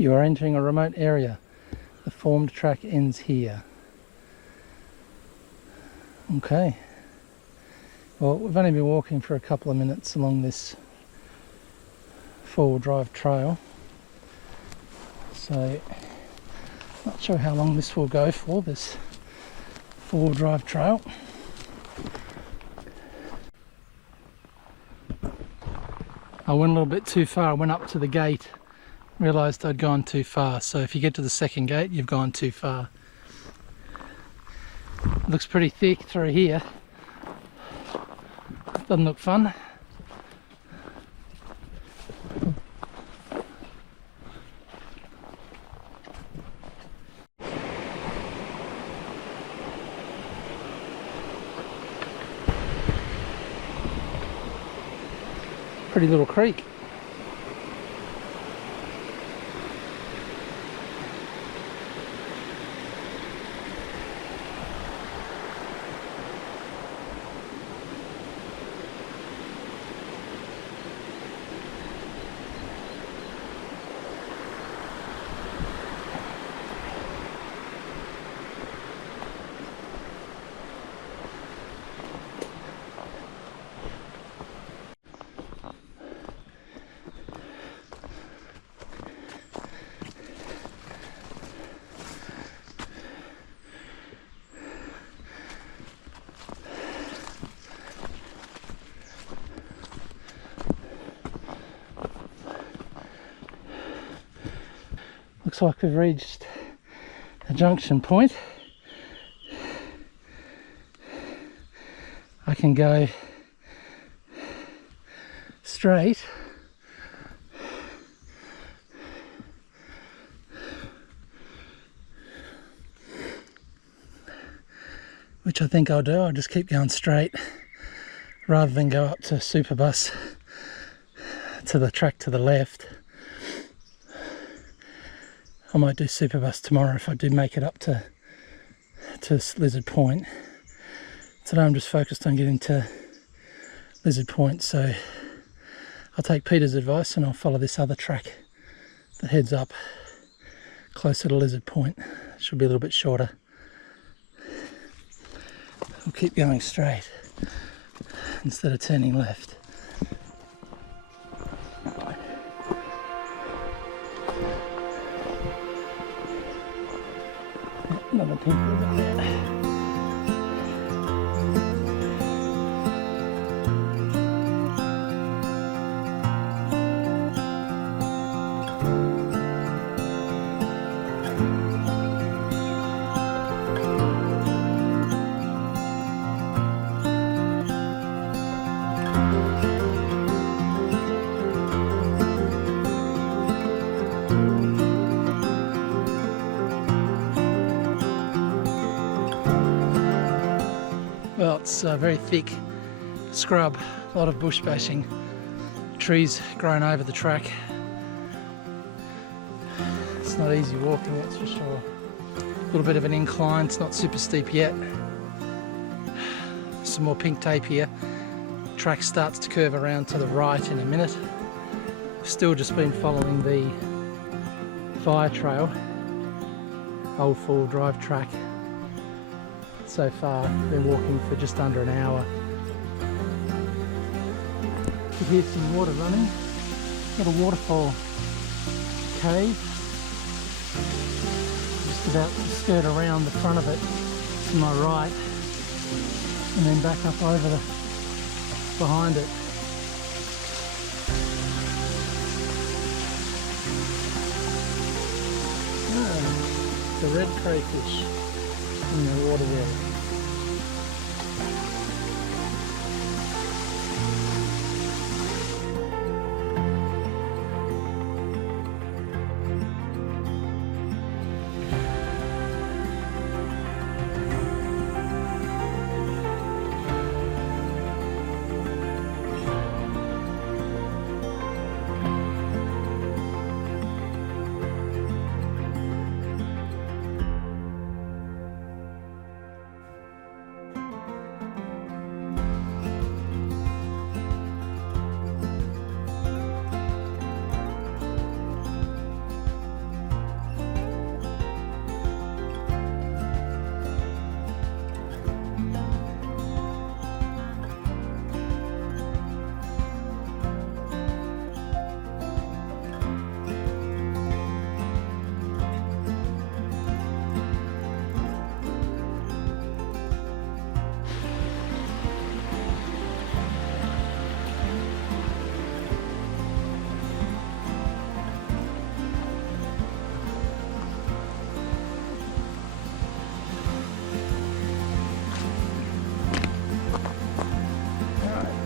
You are entering a remote area. The formed track ends here. Okay. Well, we've only been walking for a couple of minutes along this four-wheel drive trail. So, not sure how long this will go for, this four-wheel drive trail. I went a little bit too far. I went up to the gate, realised I'd gone too far. So if you get to the second gate, you've gone too far. It looks pretty thick through here. Doesn't look fun. Pretty little creek. Looks like we've reached a junction point. I can go straight which I think I'll do. I'll just keep going straight rather than go up to Superbus to the track to the left. I might do Superbus tomorrow if I do make it up to Lizard Point. Today I'm just focused on getting to Lizard Point, so I'll take Peter's advice and I'll follow this other track that heads up closer to Lizard Point. It should be a little bit shorter. I'll keep going straight instead of turning left. Another pink ribbon there. Well, it's a very thick scrub, a lot of bush bashing, trees grown over the track. It's not easy walking, that's for sure. A little bit of an incline, it's not super steep yet. Some more pink tape here. Track starts to curve around to the right in a minute. Still just been following the fire trail, old four-wheel drive track. So far, been walking for just under an hour. You can hear some water running. Got a waterfall cave. Just about to skirt around the front of it to my right, and then back up over the behind it. Ah, the red crayfish in the water there.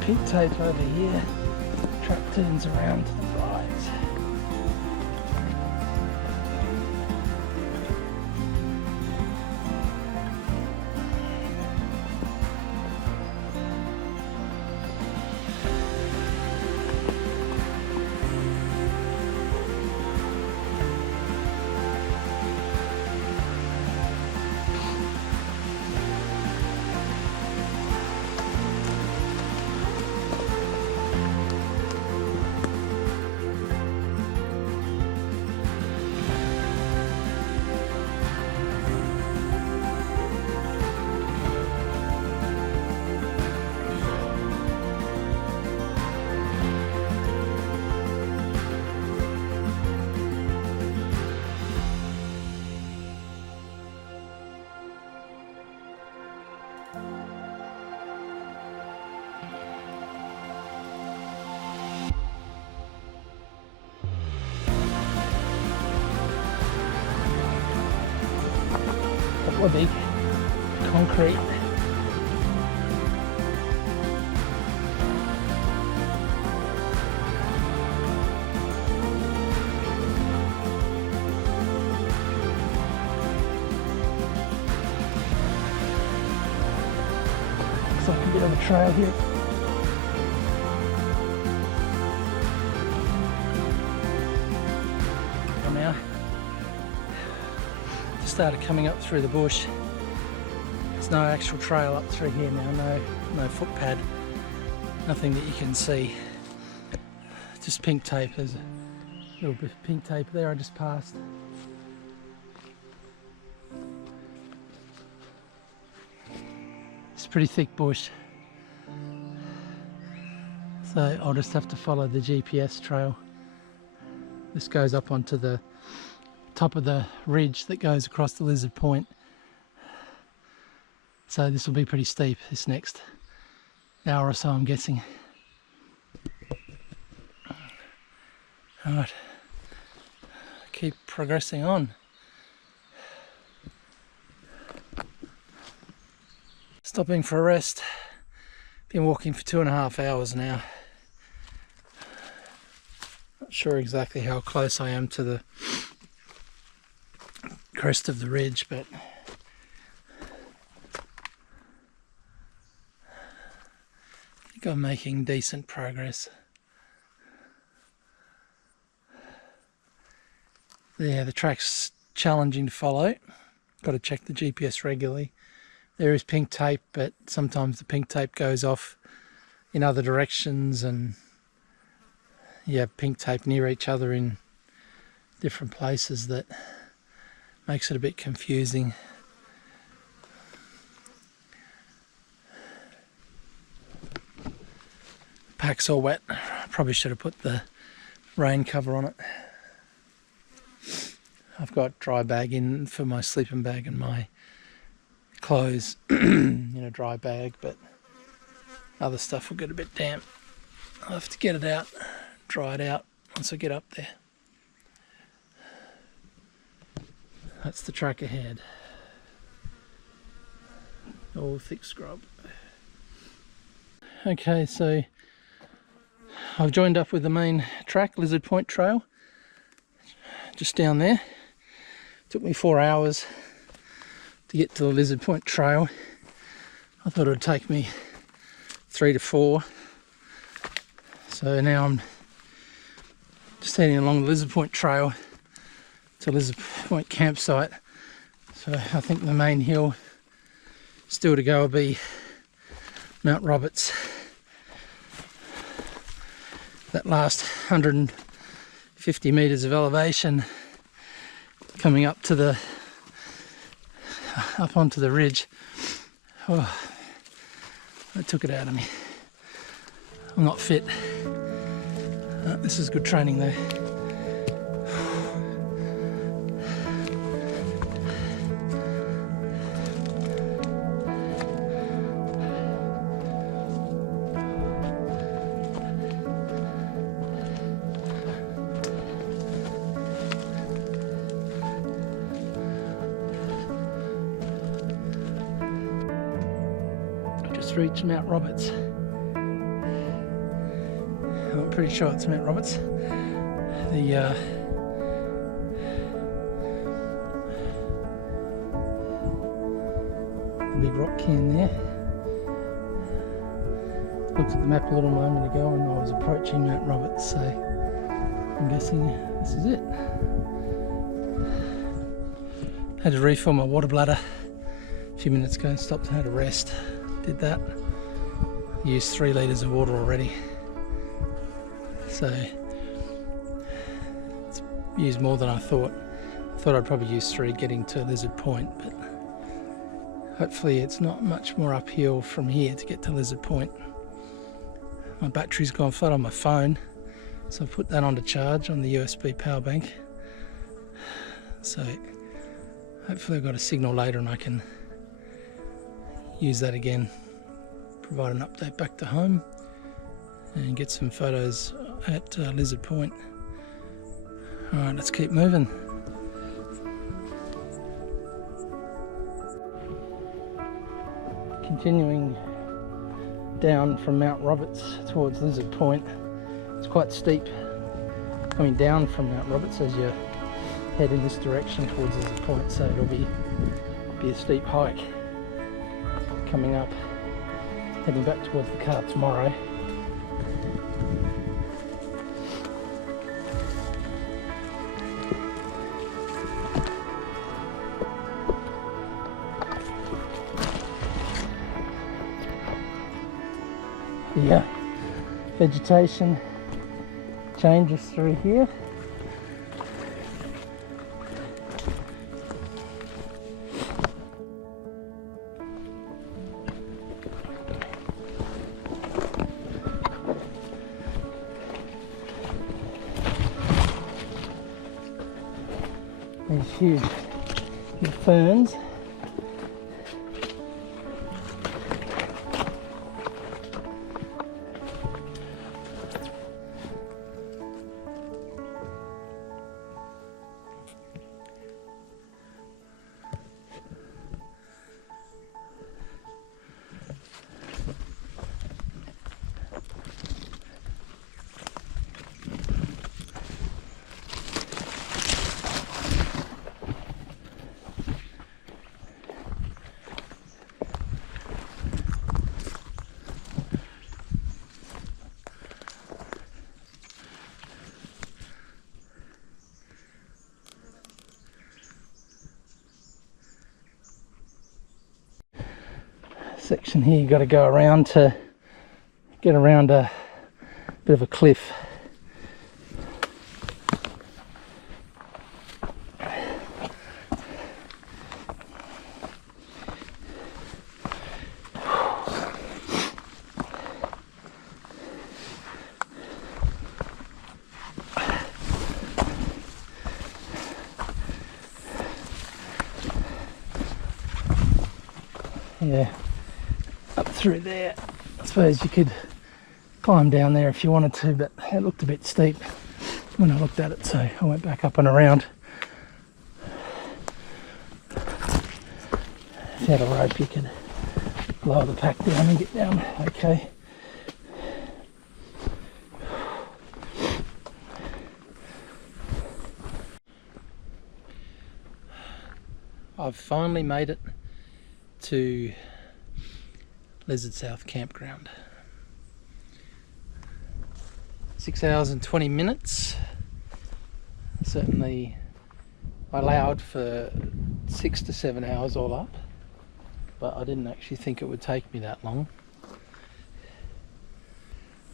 pink tape over here. Track turns around to the right. Couple of big concrete. Looks like a bit of a trail here. Now, just started coming up through the bush. There's no actual trail up through here now, no footpad, nothing that you can see. Just pink tape. There's a little bit of pink tape there I just passed. It's pretty thick bush, so I'll just have to follow the GPS trail. This goes up onto the top of the ridge that goes across the Lizard Point, so this will be pretty steep this next hour or so, I'm guessing. Alright, keep progressing on. Stopping for a rest. Been walking for 2.5 hours now. Not sure exactly how close I am to the crest of the ridge, but I think I'm making decent progress. Yeah, the track's challenging to follow. Got to check the GPS regularly. There is pink tape, but sometimes the pink tape goes off in other directions, and you have pink tape near each other in different places that makes it a bit confusing. Pack's all wet. Probably should have put the rain cover on it. I've got dry bag in for my sleeping bag and my clothes in a dry bag, but other stuff will get a bit damp. I'll have to get it out, dry it out once I get up there. That's the track ahead. All thick scrub. Okay, so I've joined up with the main track, Lizard Point Trail, just down there. Took me 4 hours to get to the Lizard Point Trail. I thought it would take me 3 to 4. So now I'm just heading along the Lizard Point Trail to Lizard Point campsite. So I think the main hill still to go will be Mount Roberts. That last 150 metres of elevation coming up to the up onto the ridge. Oh, that took it out of me. I'm not fit. This is good training though. Reached Mount Roberts. pretty sure it's Mount Roberts. The big rock cairn there. Looked at the map a little moment ago and I was approaching Mount Roberts, so I'm guessing this is it. Had to refill my water bladder a few minutes ago and stopped and had a rest. Did that. Used 3 litres of water already. So it's used more than I thought. I thought I'd probably use 3 getting to Lizard Point, but hopefully it's not much more uphill from here to get to Lizard Point. My battery's gone flat on my phone, so I've put that on to charge on the USB power bank. So hopefully I've got a signal later and I can use that again, provide an update back to home and get some photos at Lizard Point. Alright, let's keep moving. Continuing down from Mount Roberts towards Lizard Point. It's quite steep coming down from Mount Roberts as you head in this direction towards Lizard Point, so it'll be a steep hike coming up, heading back towards the car tomorrow. The vegetation changes through here. These huge ferns. Section here you got to go around to get around a bit of a cliff. Yeah. Up through there. I suppose you could climb down there if you wanted to, but it looked a bit steep when I looked at it, so I went back up and around. If you had a rope you could lower the pack down and get down okay. I've finally made it to Lizard South campground. 6 hours and 20 minutes. Certainly I allowed for 6 to 7 hours all up, but I didn't actually think it would take me that long.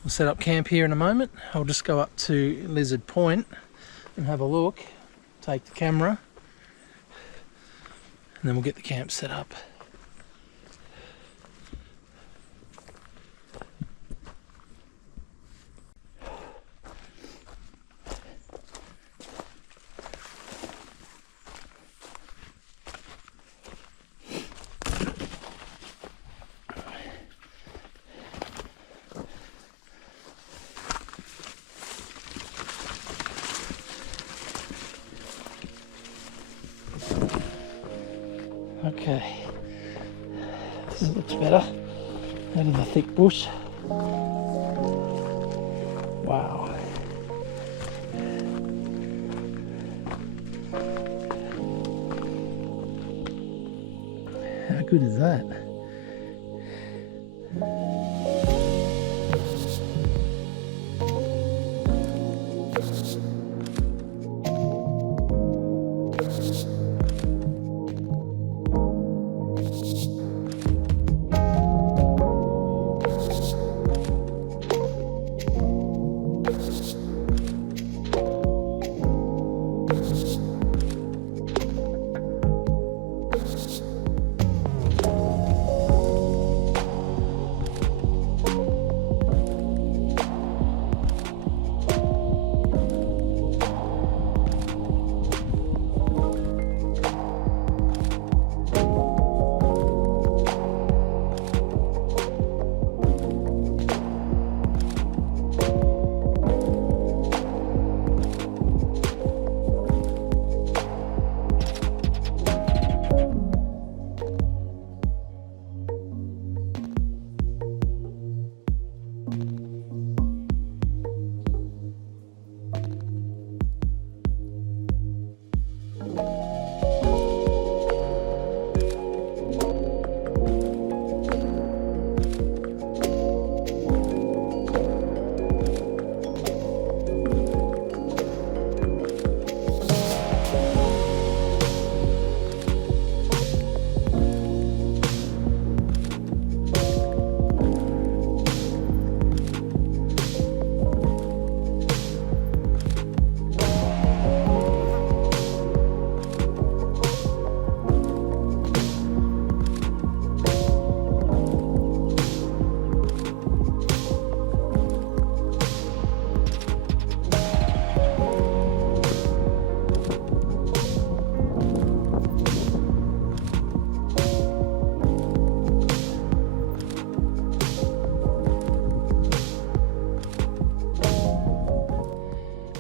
We'll set up camp here in a moment. I'll just go up to Lizard Point and have a look, take the camera, and then we'll get the camp set up. Okay, this looks better out of the thick bush. Wow. How good is that?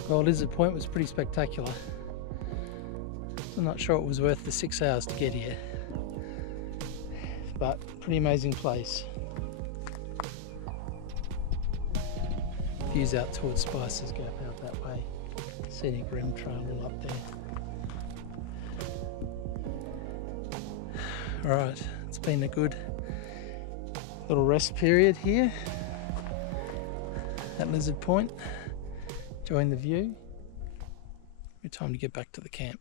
Well, Lizard Point was pretty spectacular. I'm not sure it was worth the 6 hours to get here, but pretty amazing place. Views out towards Spices Gap out that way. Scenic Rim Trail all up there. Alright, it's been a good little rest period here at Lizard Point. Enjoying the view. Good time to get back to the camp.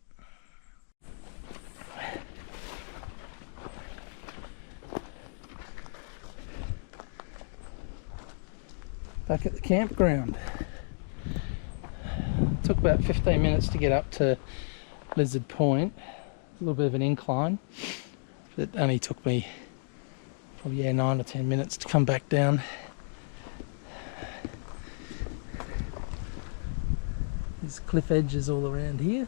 Back at the campground. Took about 15 minutes to get up to Lizard Point. A little bit of an incline. It only took me probably 9 or 10 minutes to come back down. There's cliff edges all around here.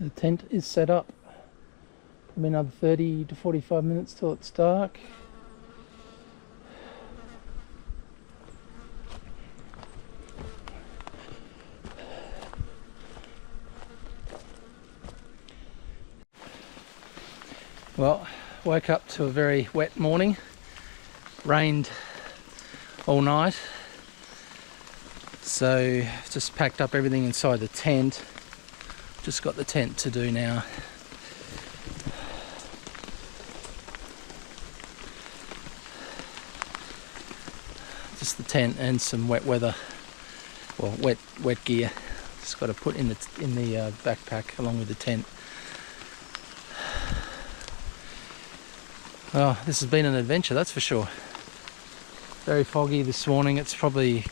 The tent is set up. Probably another 30 to 45 minutes till it's dark. Well, woke up to a very wet morning. Rained all night. So just packed up everything inside the tent. Just got the tent to do now. Just the tent and some wet weather, well, wet gear. Just got to put in the backpack along with the tent. Well, this has been an adventure, that's for sure. Very foggy this morning. It's probably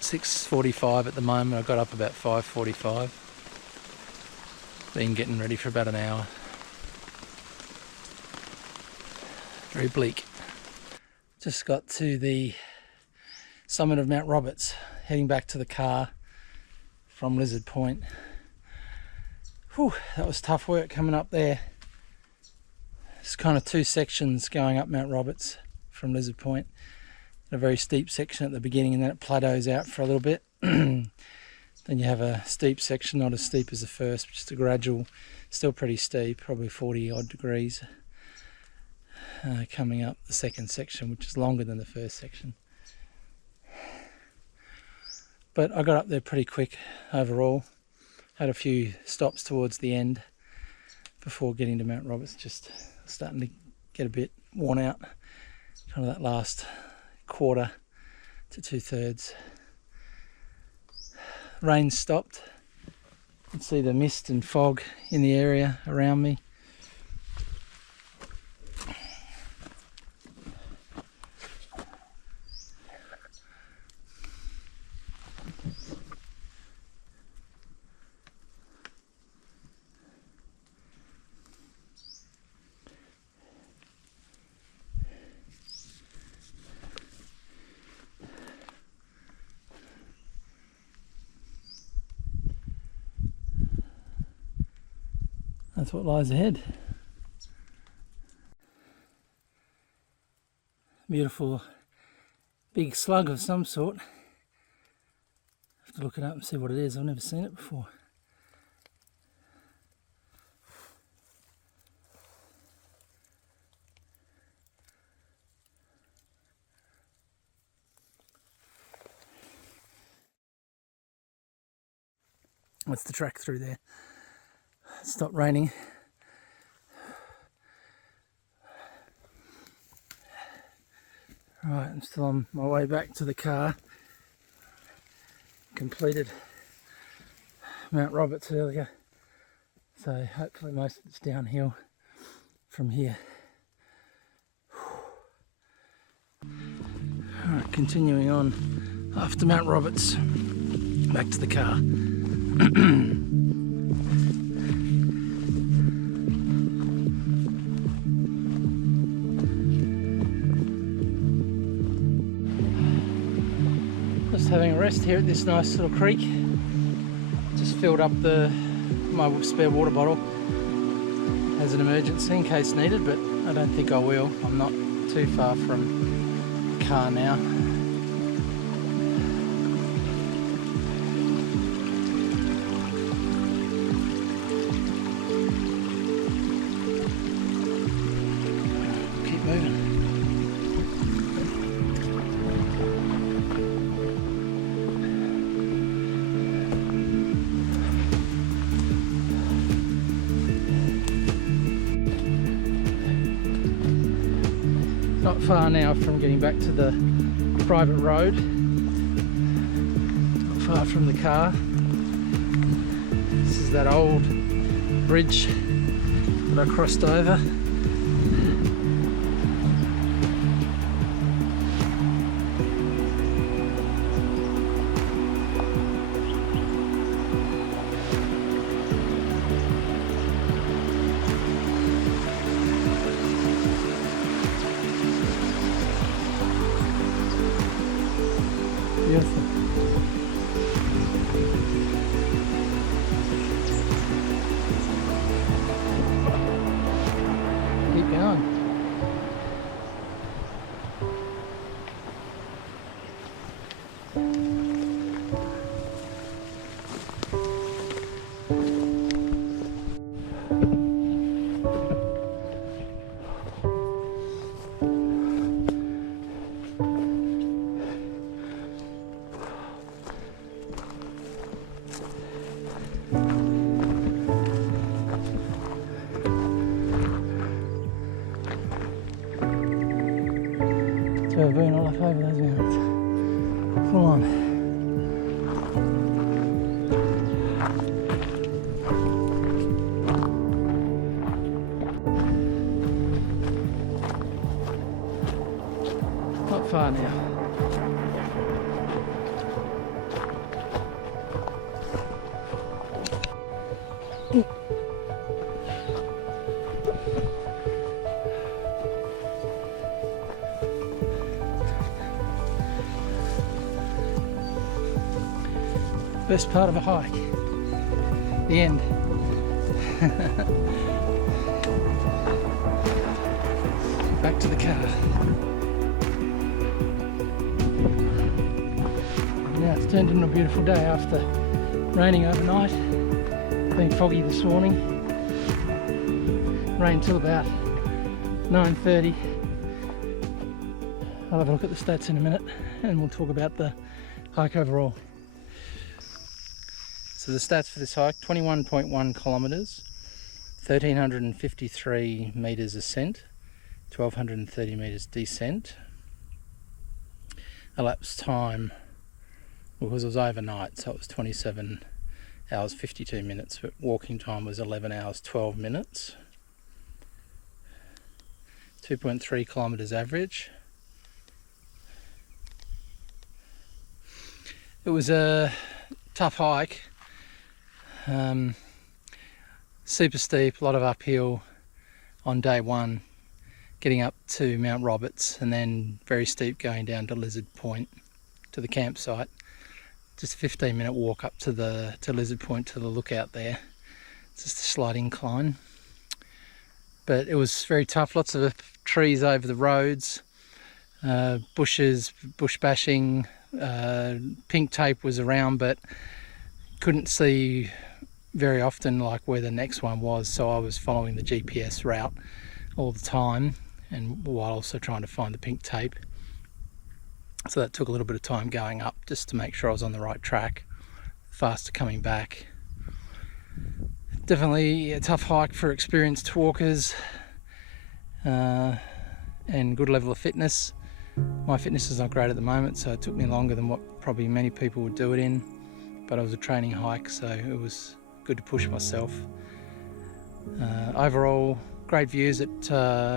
6:45 at the moment. I got up about 5:45. Been getting ready for about an hour. Very bleak. Just got to the summit of Mount Roberts, heading back to the car from Lizard Point. Whew, that was tough work coming up there. There's kind of two sections going up Mount Roberts from Lizard Point. A very steep section at the beginning, and then it plateaus out for a little bit. Then you have a steep section, not as steep as the first, but just a gradual, still pretty steep, probably 40 odd degrees, coming up the second section, which is longer than the first section. But I got up there pretty quick overall. Had a few stops towards the end before getting to Mount Roberts, just starting to get a bit worn out, kind of that last quarter to 2/3. Rain stopped. You can see the mist and fog in the area around me. That's what lies ahead. Beautiful big slug of some sort. Have to look it up and see what it is. I've never seen it before. That's the track through there. It stopped raining. Right, I'm still on my way back to the car. Completed Mount Roberts earlier, so hopefully most of it's downhill from here. Alright, continuing on after Mount Roberts, back to the car. Just having a rest here at this nice little creek. Just filled up my spare water bottle as an emergency in case needed, but I don't think I will. I'm not too far from the car now. Keep moving. Not far now from getting back to the private road, not far from the car. This is that old bridge that I crossed over. Beautiful. Keep going. So we're burning all up over those mountains. Full on. Not far now. Best part of a hike, the end. back to the car. Now it's turned into a beautiful day after raining overnight. Been foggy this morning. Rained till about 9:30. I'll have a look at the stats in a minute and we'll talk about the hike overall. So the stats for this hike: 21.1 kilometres, 1,353 metres ascent, 1,230 metres descent. Elapsed time, because it was overnight, so it was 27 hours 52 minutes, but walking time was 11 hours 12 minutes. 2.3 kilometres average. It was a tough hike, super steep, a lot of uphill on day one, getting up to Mount Roberts, and then very steep going down to Lizard Point to the campsite. Just a 15-minute walk up to Lizard Point to the lookout there. It's just a slight incline, but it was very tough. Lots of trees over the roads, bushes, bush bashing. Pink tape was around, but couldn't see very often like where the next one was, so I was following the GPS route all the time, and while also trying to find the pink tape. So that took a little bit of time going up just to make sure I was on the right track. Faster coming back. Definitely a tough hike for experienced walkers, and good level of fitness. My fitness is not great at the moment, so it took me longer than what probably many people would do it in, but it was a training hike, so it was good to push myself. Overall, great views at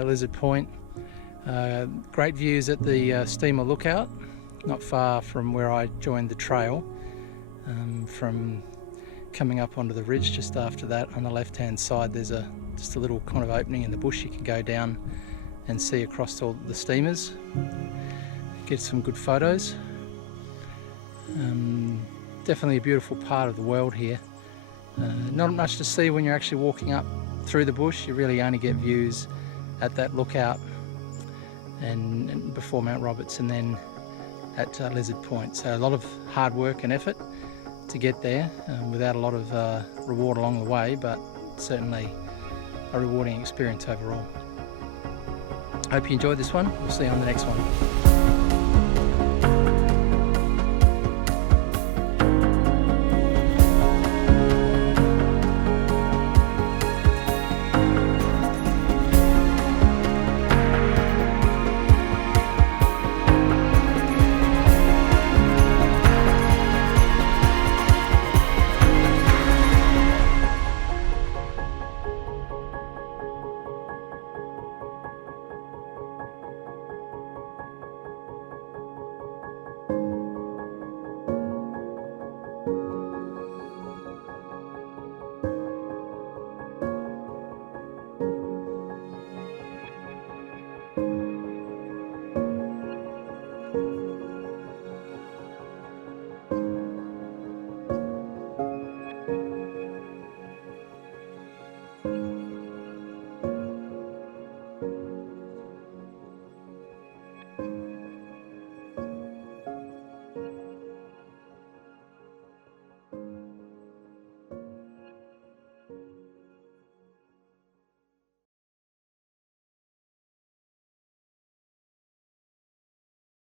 Lizard Point, great views at the steamer lookout, not far from where I joined the trail. From coming up onto the ridge just after that, on the left hand side there's just a little kind of opening in the bush you can go down and see across all the steamers, get some good photos. Definitely a beautiful part of the world here. Not much to see when you're actually walking up through the bush. You really only get views at that lookout and before Mount Roberts, and then at Lizard Point. So a lot of hard work and effort to get there, without a lot of reward along the way, but certainly a rewarding experience overall. Hope you enjoyed this one. We'll see you on the next one.